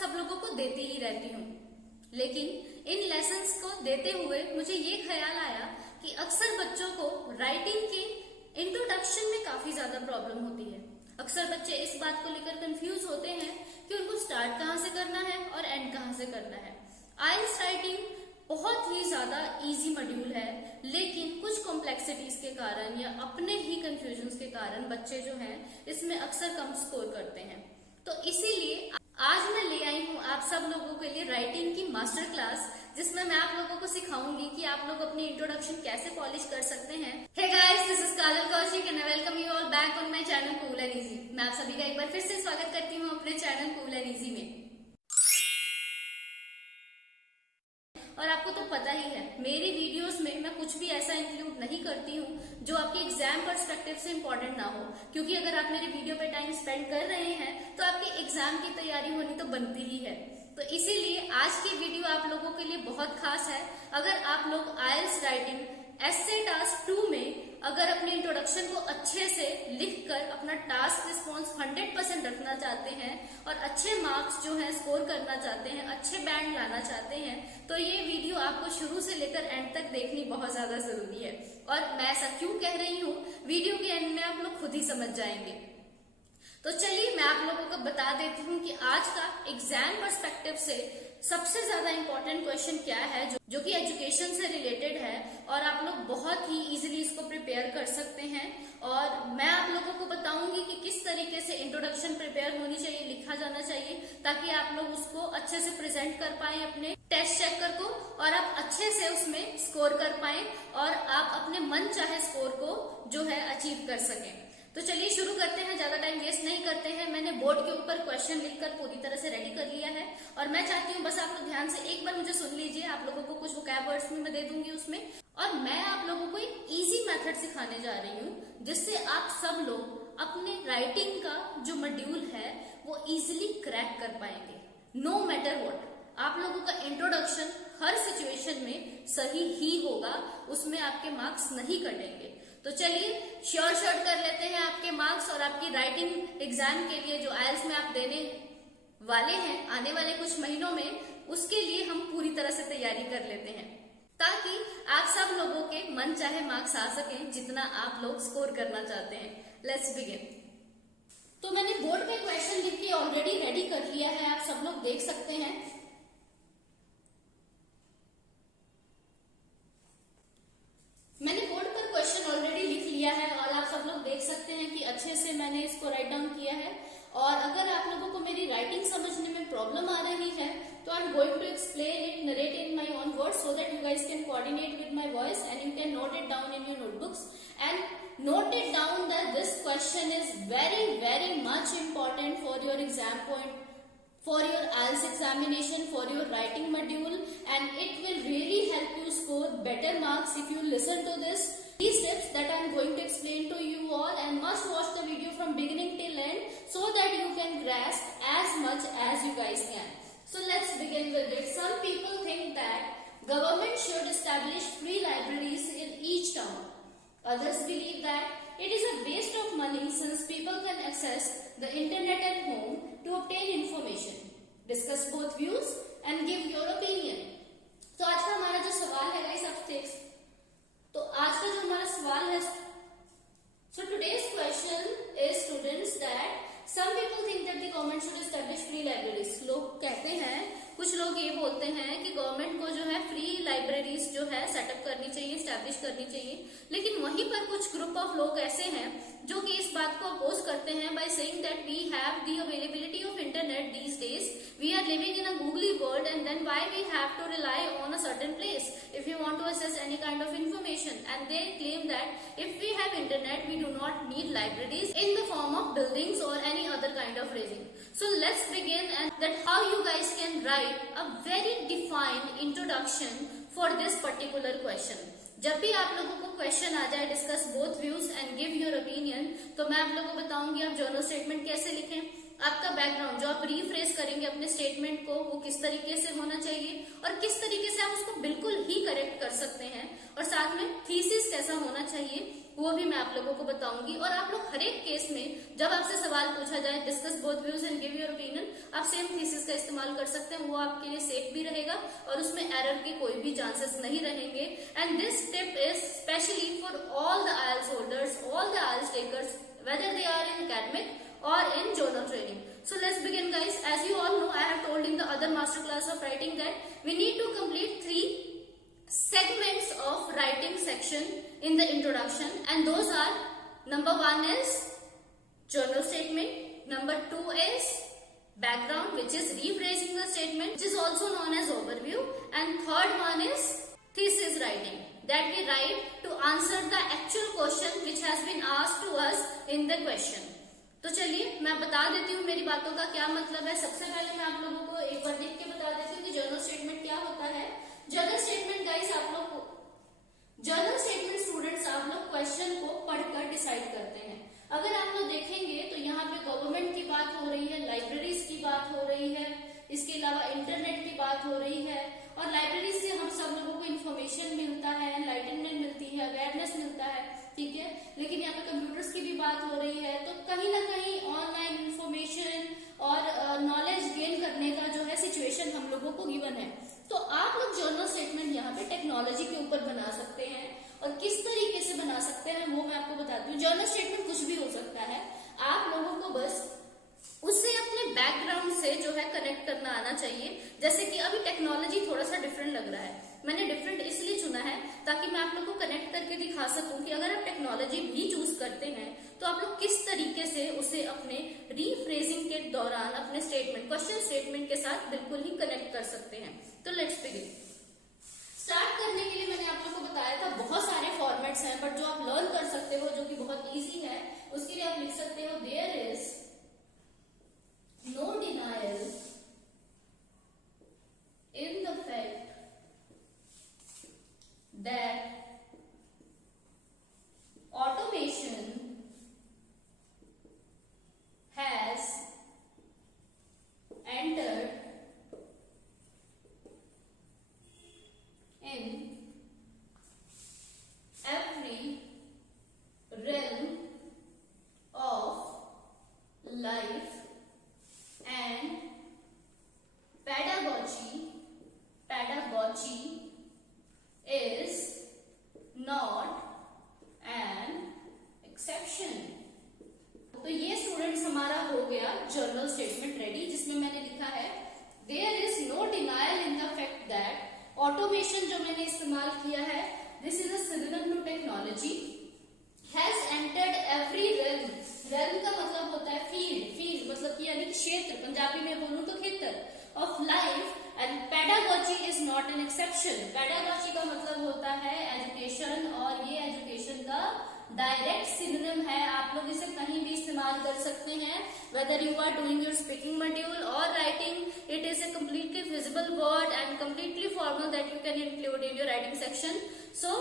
सब लोगों को देती ही रहती हूँ, लेकिन इन लेसन्स को देते हुए मुझे ये ख्याल आया कि अक्सर बच्चों को राइटिंग के इंट्रोडक्शन में काफी ज्यादा प्रॉब्लम होती है। अक्सर बच्चे इस बात को लेकर कंफ्यूज होते हैं कि उनको स्टार्ट कहाँ से करना है और एंड कहाँ से करना है। आइल्स राइटिंग बहुत ही ज्यादा इजी मॉड्यूल है, लेकिन कुछ कॉम्प्लेक्सिटीज के कारण या अपने ही कंफ्यूजन के कारण बच्चे जो हैं इसमें अक्सर कम स्कोर करते हैं। तो इसीलिए आज मैं ले आई हूँ आप सब लोगों के लिए राइटिंग की मास्टर क्लास, जिसमें मैं आप लोगों को सिखाऊंगी कि आप लोग अपनी इंट्रोडक्शन कैसे पॉलिश कर सकते हैं। Hey guys, this is Kajal Kaushik and I welcome you all back on my channel cool and easy. मैं आप सभी का एक बार फिर से स्वागत करती हूँ अपने चैनल कूल एंड इजी में। और आपको तो पता ही है, मेरी वीडियोस में मैं कुछ भी ऐसा इंक्लूड नहीं करती हूँ जो आपके एग्जाम पर्सपेक्टिव से इम्पोर्टेंट ना हो, क्योंकि अगर आप मेरी वीडियो पे टाइम स्पेंड कर रहे हैं तो आपके एग्जाम की तैयारी होनी तो बनती ही है। तो इसीलिए आज की वीडियो आप लोगों के लिए बहुत खास है। अगर आप लोग आइल्स राइटिंग एस्से टास्क 2 में अगर अपने इंट्रोडक्शन को अच्छे से लिखकर अपना टास्क रिस्पॉन्स 100% रखना चाहते हैं और अच्छे मार्क्स जो है स्कोर करना चाहते हैं, अच्छे बैंड लाना चाहते हैं, तो ये वीडियो आपको शुरू से लेकर एंड तक देखनी बहुत ज्यादा जरूरी है। और मैं ऐसा क्यों कह रही हूँ, वीडियो के एंड में आप लोग खुद ही समझ जाएंगे। तो चलिए मैं आप लोगों को बता देती हूँ कि आज का एग्जाम पर्सपेक्टिव से सबसे ज्यादा इंपॉर्टेंट क्वेश्चन क्या है जो कि एजुकेशन से रिलेटेड है और आप लोग बहुत ही इजीली इसको प्रिपेयर कर सकते हैं। और मैं आप लोगों को बताऊंगी कि किस तरीके से इंट्रोडक्शन प्रिपेयर होनी चाहिए, लिखा जाना चाहिए, ताकि आप लोग उसको अच्छे से प्रेजेंट कर पाए अपने टेस्ट चेकर को और आप अच्छे से उसमें स्कोर कर पाए और आप अपने मन चाहे स्कोर को जो है अचीव कर सकें। तो चलिए शुरू करते हैं, ज्यादा टाइम वेस्ट नहीं करते हैं। मैंने बोर्ड के ऊपर क्वेश्चन लिखकर पूरी तरह से रेडी कर लिया है और मैं चाहती हूँ बस आप लोग ध्यान से एक बार मुझे सुन लीजिए। आप लोगों को कुछ वोकैब वर्ड्स में मैं दे दूंगी उसमें, और मैं आप लोगों को एक इजी मेथड सिखाने जा रही हूँ जिससे आप सब लोग अपने राइटिंग का जो मॉड्यूल है वो इजिली क्रैक कर पाएंगे। नो मैटर व्हाट, आप लोगों का इंट्रोडक्शन हर सिचुएशन में सही ही होगा, उसमें आपके मार्क्स नहीं कटेंगे। तो चलिए श्योर कर लेते हैं आपके मार्क्स और आपकी राइटिंग एग्जाम के लिए जो आइल्स में आप देने वाले हैं आने वाले कुछ महीनों में, उसके लिए हम पूरी तरह से तैयारी कर लेते हैं ताकि आप सब लोगों के मन चाहे मार्क्स आ सकें जितना आप लोग स्कोर करना चाहते हैं। Let's begin. तो मैंने बोर्ड पे क्वेश्चन लिख के ऑलरेडी रेडी कर लिया है, आप सब लोग देख सकते हैं। मैंने बोर्ड पर क्वेश्चन ऑलरेडी लिख लिया है और आप सब लोग देख सकते हैं कि अच्छे से मैंने इसको राइट डाउन किया है। और अगर आप लोगों को मेरी राइटिंग समझने में प्रॉब्लम आ रही है तो I am going to explain it, narrate in my own words so that you guys can coordinate with my voice and you can note it down in your notebooks and note it down that this question is very much important for your exam point, for your IELTS examination, for your writing module, and it will really help you score better marks if you listen to these tips that I am going to explain to you all, and must watch the video from beginning till end so that you can grasp as much as you guys can. So let's begin with it. Some people think that government should establish free libraries in each town. Others believe that it is a waste of money since people can access the internet at home to obtain information. Discuss both views and give your opinion. तो आज का हमारा जो सवाल है guys, आप देख, तो आज का जो हमारा सवाल है, so today's question is students that some people think that the government should establish free libraries. लोग कहते हैं, कुछ लोग ये बोलते हैं कि गवर्नमेंट को जो है फ्री लाइब्रेरीज जो है सेटअप करनी चाहिए, स्टैब्लिश करनी चाहिए, लेकिन वहीं पर कुछ ग्रुप ऑफ लोग ऐसे हैं जो कि इस बात को अपोज करते हैं by saying that we have the availability of internet these days, we are living in a googly world and then why we have to rely on a certain place if you want to access any kind of information, and they claim that if we have internet we do not need libraries in the form of buildings or any other kind of raising. So let's begin, and that how you guys can write a very defined introduction for this particular question. जब भी आप लोगों को question आ जाए discuss both views and give your opinion, तो मैं आप लोगों को बताऊंगी आप जर्नल स्टेटमेंट कैसे लिखें, आपका बैकग्राउंड जो आप रीफ्रेश करेंगे अपने स्टेटमेंट को वो किस तरीके से होना चाहिए और किस तरीके से आप उसको बिल्कुल ही करेक्ट कर सकते हैं, और साथ में थीसिस कैसा होना चाहिए वो भी मैं आप लोगों को बताऊंगी। और आप लोग हर एक केस में जब आपसे सवाल पूछा जाए discuss both views and give your opinion, आप सेम थीसिस का इस्तेमाल कर सकते हैं, वो आपके लिए सेफ भी रहेगा और उसमें एरर के कोई भी चांसेस नहीं रहेंगे। And this tip is specially for all the IELTS holders, all the IELTS takers, whether they are in academic or in journal training. So let's begin, guys. As you all know, I have told in the other masterclass of writing that we need to complete 3 segments of writing section in the introduction, and those are: number 1 is journal statement, number 2 is background, which is rephrasing the statement, which is also known as overview, and third one is thesis writing, that we write to answer the actual question which has been asked to us in the question. तो चलिए मैं बता देती हूँ मेरी बातों का क्या मतलब है। सबसे पहले मैं आप लोगों को एक बार लिख के बता देती हूँ कि जर्नल स्टेटमेंट क्या होता है। जर्नल स्टेटमेंट गाइस, आप लोग को जर्नल स्टेटमेंट स्टूडेंट्स आप लोग क्वेश्चन को पढ़कर डिसाइड करते हैं। अगर आप लोग देखेंगे तो यहाँ पे गवर्नमेंट की बात हो रही है, लाइब्रेरीज की बात हो रही है, इसके अलावा इंटरनेट की बात हो रही है, और लाइब्रेरी से हम सब लोगों को इन्फॉर्मेशन मिलता है, एनलाइटनमेंट मिलती है, अवेयरनेस मिलता है, ठीक है। लेकिन यहाँ पे कंप्यूटर्स की भी बात हो रही है, तो कहीं ना कहीं ऑनलाइन इन्फॉर्मेशन और नॉलेज गेन करने का जो है सिचुएशन हम लोगों को गिवन है। तो आप लोग जर्नल स्टेटमेंट यहाँ पे टेक्नोलॉजी के ऊपर बना सकते हैं, और किस तरीके से बना सकते हैं वो मैं आपको बताती हूँ। जर्नल स्टेटमेंट कुछ भी हो सकता है, आप लोगों को बस उससे अपने बैकग्राउंड से जो है कनेक्ट करना आना चाहिए। जैसे कि अभी टेक्नोलॉजी थोड़ा सा डिफरेंट लग रहा है, मैंने डिफरेंट इसलिए चुना है ताकि मैं आप लोग को कनेक्ट करके दिखा सकूं कि अगर आप टेक्नोलॉजी भी चूज करते हैं तो आप लोग किस तरीके से उसे अपने रीफ्रेजिंग के दौरान अपने स्टेटमेंट, क्वेश्चन स्टेटमेंट के साथ बिल्कुल ही कनेक्ट कर सकते हैं। तो लेट्स बिगिन। स्टार्ट करने के लिए मैंने आप लोग को बताया था बहुत सारे फॉर्मेट्स हैं, बट जो आप लर्न कर सकते हो जो कि बहुत ईजी है, उसके लिए आप लिख सकते हो there is no denial in the fact that automation has entered in every realm of life, and pedagogy is not an exception। तो ये स्टूडेंट्स हमारा हो गया जर्नल स्टेटमेंट रेडी, जिसमें मैंने लिखा है there is no denial in the fact that automation जो मैंने इस्तेमाल किया है, this is a synonym to technology, has entered every realm. Realm का मतलब होता है फील्ड, फील्ड मतलब कि यानी कि क्षेत्र, पंजाबी में बोलूं तो खेतर, of life, and pedagogy is not an exception. Pedagogy का मतलब होता है एजुकेशन, और ये एजुकेशन का डायरेक्ट सिनोनिम है। आप लोग इसे कहीं भी इस्तेमाल कर सकते हैं, whether you are doing your speaking module or writing, it is a completely visible word and completely formal that you can include in your writing section. So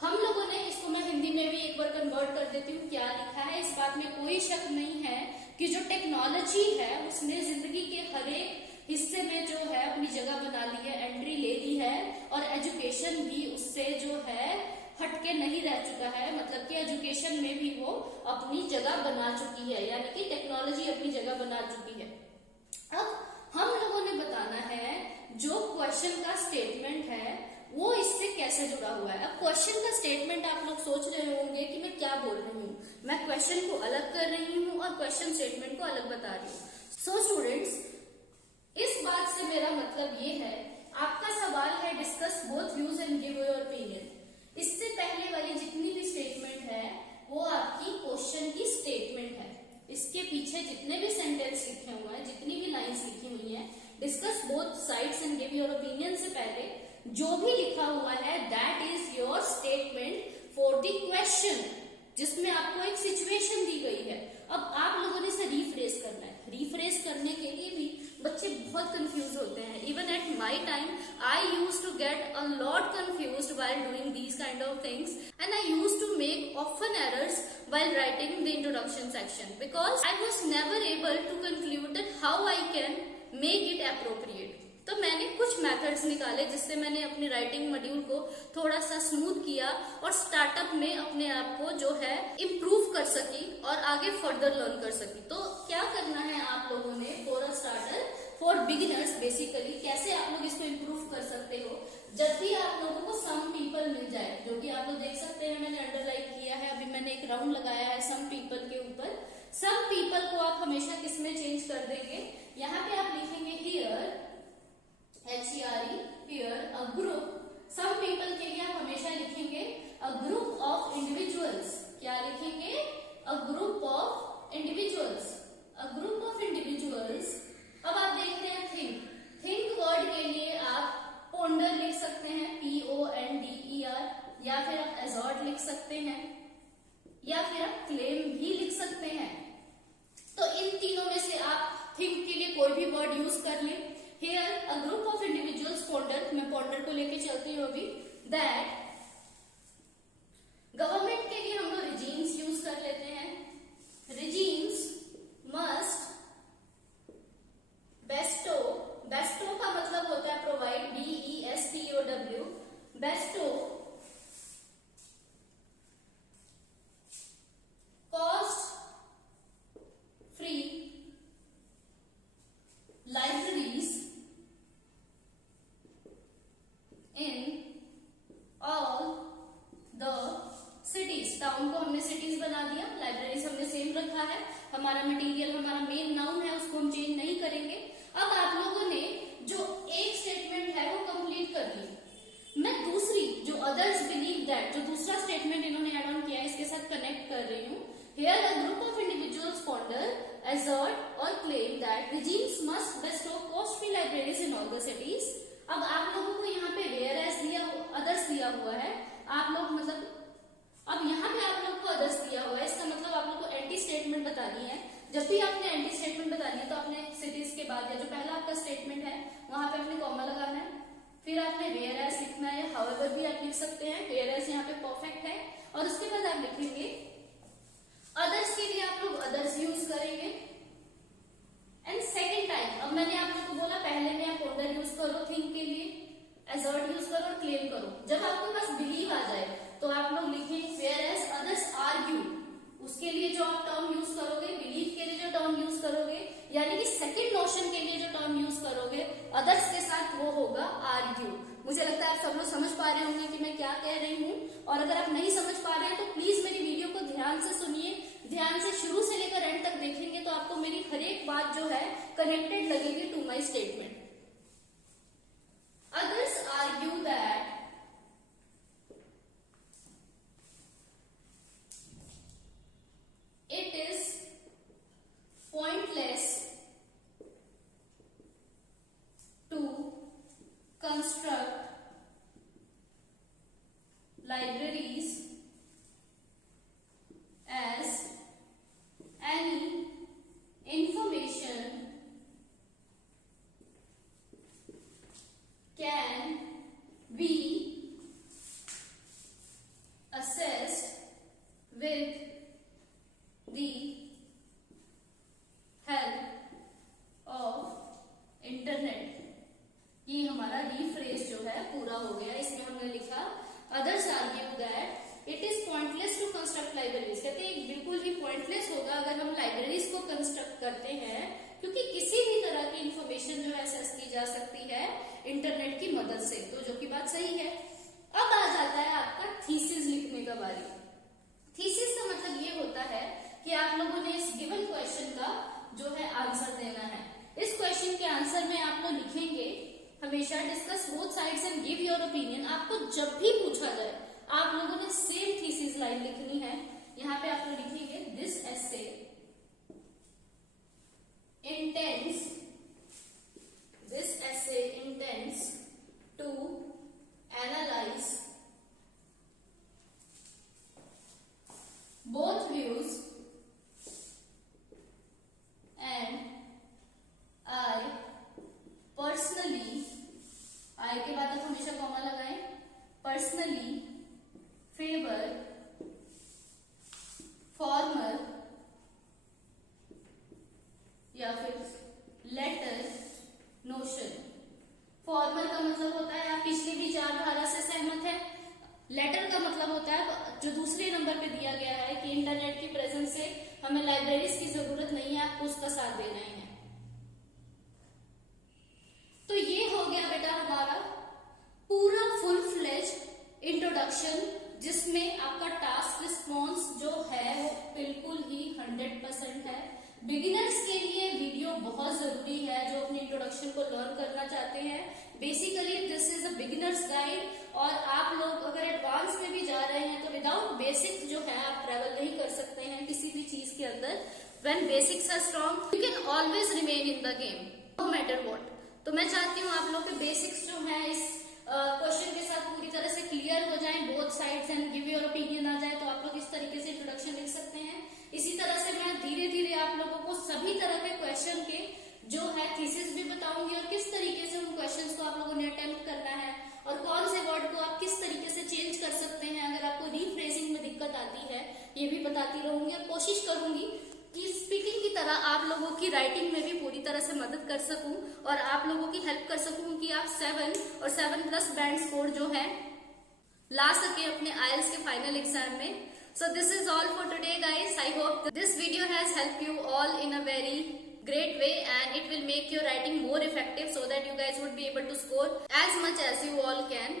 हम लोगों ने इसको, मैं हिंदी में भी एक बार कन्वर्ट कर देती हूँ क्या लिखा है। इस बात में कोई शक नहीं है कि जो टेक्नोलॉजी है उसने जिंदगी के हर एक हिस्से में जो है अपनी जगह बना ली है, एंट्री ले ली है, और एजुकेशन भी उससे जो है हटके नहीं रह चुका है। मतलब कि एजुकेशन में भी वो अपनी जगह बना चुकी है, यानी कि टेक्नोलॉजी अपनी जगह बना चुकी है। अब हम लोगों ने बताना है जो क्वेश्चन का स्टेटमेंट है वो इससे कैसे जुड़ा हुआ है। अब क्वेश्चन का स्टेटमेंट आप लोग सोच रहे होंगे कि मैं क्या बोल रही हूँ, मैं क्वेश्चन को अलग कर रही हूँ और क्वेश्चन स्टेटमेंट को अलग बता रही हूँ। सो स्टूडेंट्स, इस बात से मेरा मतलब ये है, आपका सवाल है discuss both views and give your opinion. इससे पहले वाली जितनी भी स्टेटमेंट है वो आपकी क्वेश्चन की स्टेटमेंट है। इसके पीछे जितने भी सेंटेंस लिखे हुए हैं, जितनी भी लाइंस लिखी हुई हैं, discuss both sides and give your opinion से पहले जो भी लिखा हुआ है that is your statement for the question, जिसमें आपको एक सिचुएशन दी गई है। अब आप लोगों ने इसे रीफ्रेज करना है। रीफ्रेज करने के लिए भी बच्चे बहुत कंफ्यूज होते हैं। Even at my time I use to get a lot confused while doing these kind of things, and I used to make often errors while writing the introduction section because I was never able to conclude that how I can make it appropriate। तो मैंने कुछ methods निकाले जिससे मैंने अपनी writing module को थोड़ा सा स्मूथ किया और स्टार्टअप में अपने आप को जो है इम्प्रूव कर सकी और आगे फर्दर लर्न कर सकी। तो क्या करना है आप लोगों ने for a starter, beginners basically कैसे आप लोग इसको इम्प्रूव कर सकते हो। जब भी आप लोगों को सम पीपल मिल जाए, जो कि आप लोग देख सकते हैं मैंने अंडरलाइन किया है, अभी मैंने एक राउंड लगाया है सम पीपल के ऊपर। सम पीपल को आप हमेशा किस में चेंज कर देंगे, यहाँ पे आप लिखेंगे here, HERE, here a group. Some people के लिए आप हमेशा लिखेंगे अ ग्रुप ऑफ इंडिविजुअल्स। क्या लिखेंगे, a group of individuals, a group of individuals. अब आप देख रहे हैं थिंक, थिंक वर्ड के लिए आप पोंडर लिख सकते हैं, PONDER, या फिर आप एजॉर्ट लिख सकते हैं, या फिर आप क्लेम भी लिख सकते हैं। तो इन तीनों में से आप थिंक के लिए कोई भी वर्ड यूज कर ले। Here a group of individuals ponder, मैं पोंडर को लेके चलती हूँ अभी। दैट गवर्नमेंट के लिए हम लोग रिजीम्स यूज कर लेते हैं। रिजीम्स मस्ट बेस्टो, बेस्टो का मतलब होता है provide, BESTOW, Bairstow cost free libraries in all the cities. Town को हमने सिटीज बना दिया, लाइब्रेरीज हमने सेम रखा है, हमारा मटेरियल, हमारा मेन नाउन है, उसको हम चेंज नहीं करेंगे। अब आप लोगों ने जो एक स्टेटमेंट है वो कंप्लीट कर दी। मैं दूसरी जो अदर्स बिलीव दैट, जो दूसरा स्टेटमेंट इन्होंने ऐड ऑन किया है, इसके साथ कनेक्ट कर रही हूँ। Here a group of individuals ponder, assert or claim that regimes must bestow cost-free libraries in all the cities। अब आप लोगों को यहाँ पे whereas दिया, others दिया हुआ है, आप लोग मतलब अब यहाँ पे आप लोग को others दिया हुआ है, इसका मतलब आप लोग को एंटी स्टेटमेंट बतानी है। जब भी आपने एंटी स्टेटमेंट बतानी है तो आपने सिटीज के बाद या जो पहला आपका स्टेटमेंट है वहां पे आपने कॉमा लगाना है, फिर आपने whereas लिखना है, however भी आप लिख सकते हैं, whereas यहाँ पे परफेक्ट है, और उसके बाद आप लिखेंगे अदर्स के लिए आप लोग अदर्स यूज करेंगे। एंड सेकेंड टाइम, अब मैंने आप लोग को बोला पहले में आप पोंडर यूज करो थिंक के लिए, एजर्ट यूज करो और क्लेम करो। जब आपके पास बिलीव आ जाए तो आप लोग लिखें whereas others argue, उसके लिए जो आप टर्म यूज करोगे, बिलीव के लिए जो टर्म यूज करोगे, यानी कि सेकेंड नोशन के लिए जो टर्म यूज करोगे अदर्स के साथ, वो होगा आर्ग्यू। मुझे लगता है आप सब लोग समझ पा रहे होंगे कि मैं क्या कह रही हूँ, और अगर आप नहीं समझ पा रहे हैं तो प्लीज मेरी वीडियो को ध्यान से सुनिए, ध्यान से शुरू से लेकर एंड तक देखेंगे तो आपको मेरी हर एक बात जो है कनेक्टेड लगेगी to my statement. Others argue that it is pointless to construct libraries as any information can be assessed with the help of internet. ये हमारा रीफ्रेज जो है पूरा हो गया। इसमें हमने लिखा others argue that it is pointless to construct libraries. कहते हैं बिल्कुल ही पॉइंटलेस होगा अगर हम लाइब्रेरीज को कंस्ट्रक्ट करते हैं, क्योंकि किसी भी तरह की इंफॉर्मेशन जो है एक्सेस की जा सकती है इंटरनेट की मदद से, तो जो कि बात सही है। अब आ जाता है आपका थीसिस लिखने का बारी। थीसिस का मतलब ये होता है कि आप लोगों ने इस गिवन क्वेश्चन का जो है आंसर देना है। इस क्वेश्चन के आंसर में आप लोग लिखेंगे हमेशा discuss both sides and give your opinion. आपको जब भी पूछा जाए आप लोगों ने सेम थीसिस लाइन लिखनी है। यहाँ पे आप लोग लिखेंगे this essay intends to analyze both views and I personally, I के बाद आप हमेशा कॉमा लगाएं, personally favor former या फिर लेटर नोशन। फॉर्मल का मतलब होता है आप पिछली विचारधारा से सहमत है, लेटर का मतलब होता है जो दूसरे नंबर पे दिया गया है कि इंटरनेट की प्रेजेंस से हमें लाइब्रेरीज की जरूरत नहीं है, आपको उसका साथ देना ही है। इंट्रोडक्शन जिसमें आपका टास्क रिस्पॉन्स जो है वो बिल्कुल ही 100% है। बिगिनर्स के लिए वीडियो बहुत जरूरी है जो अपने इंट्रोडक्शन को लर्न करना चाहते हैं। Basically this is a beginners guide, और आप लोग अगर एडवांस में भी जा रहे हैं तो विदाउट बेसिक जो है आप ट्रेवल नहीं कर सकते हैं किसी भी चीज के अंदर। When basics are strong you can always remain in the game no matter what. तो मैं चाहती हूँ आप लोग के बेसिक्स जो है इस क्वेश्चन के साथ पूरी तरह से क्लियर हो जाएं, both sides, and give your opinion आ जाए, तो आप लोग इस तरीके से इंट्रोडक्शन लिख सकते हैं। इसी तरह से मैं धीरे धीरे आप लोगों को सभी तरह के क्वेश्चन के जो है थीसिस भी बताऊंगी, और किस तरीके से उन क्वेश्चंस को आप लोगों ने अटेम्प्ट करना है, और कौन से वर्ड को आप किस तरीके से चेंज कर सकते हैं अगर आपको रीफ्रेजिंग में दिक्कत आती है, ये भी बताती रहूंगी। और कोशिश करूंगी कि स्पीकिंग की तरह आप लोगों की राइटिंग में भी पूरी तरह से मदद कर सकूं, और आप लोगों की हेल्प कर सकूं कि आप 7 और 7+ बैंड स्कोर जो है ला सके अपने IELTS के फाइनल एग्जाम में। So this is all for today guys. I hope this video has helped you all in a very great way, and it will make your writing more effective so that you guys would be able to score as much as you all can.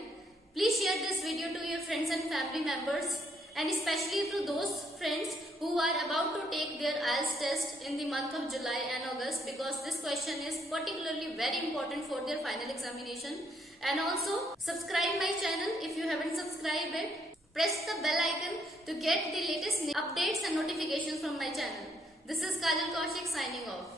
Please share this video to your friends and family members, and especially to those friends who are about to take their IELTS test in the month of July and August, because this question is particularly very important for their final examination. And also subscribe my channel if you haven't subscribed it. Press the bell icon to get the latest updates and notifications from my channel. This is Kajal Kaushik signing off.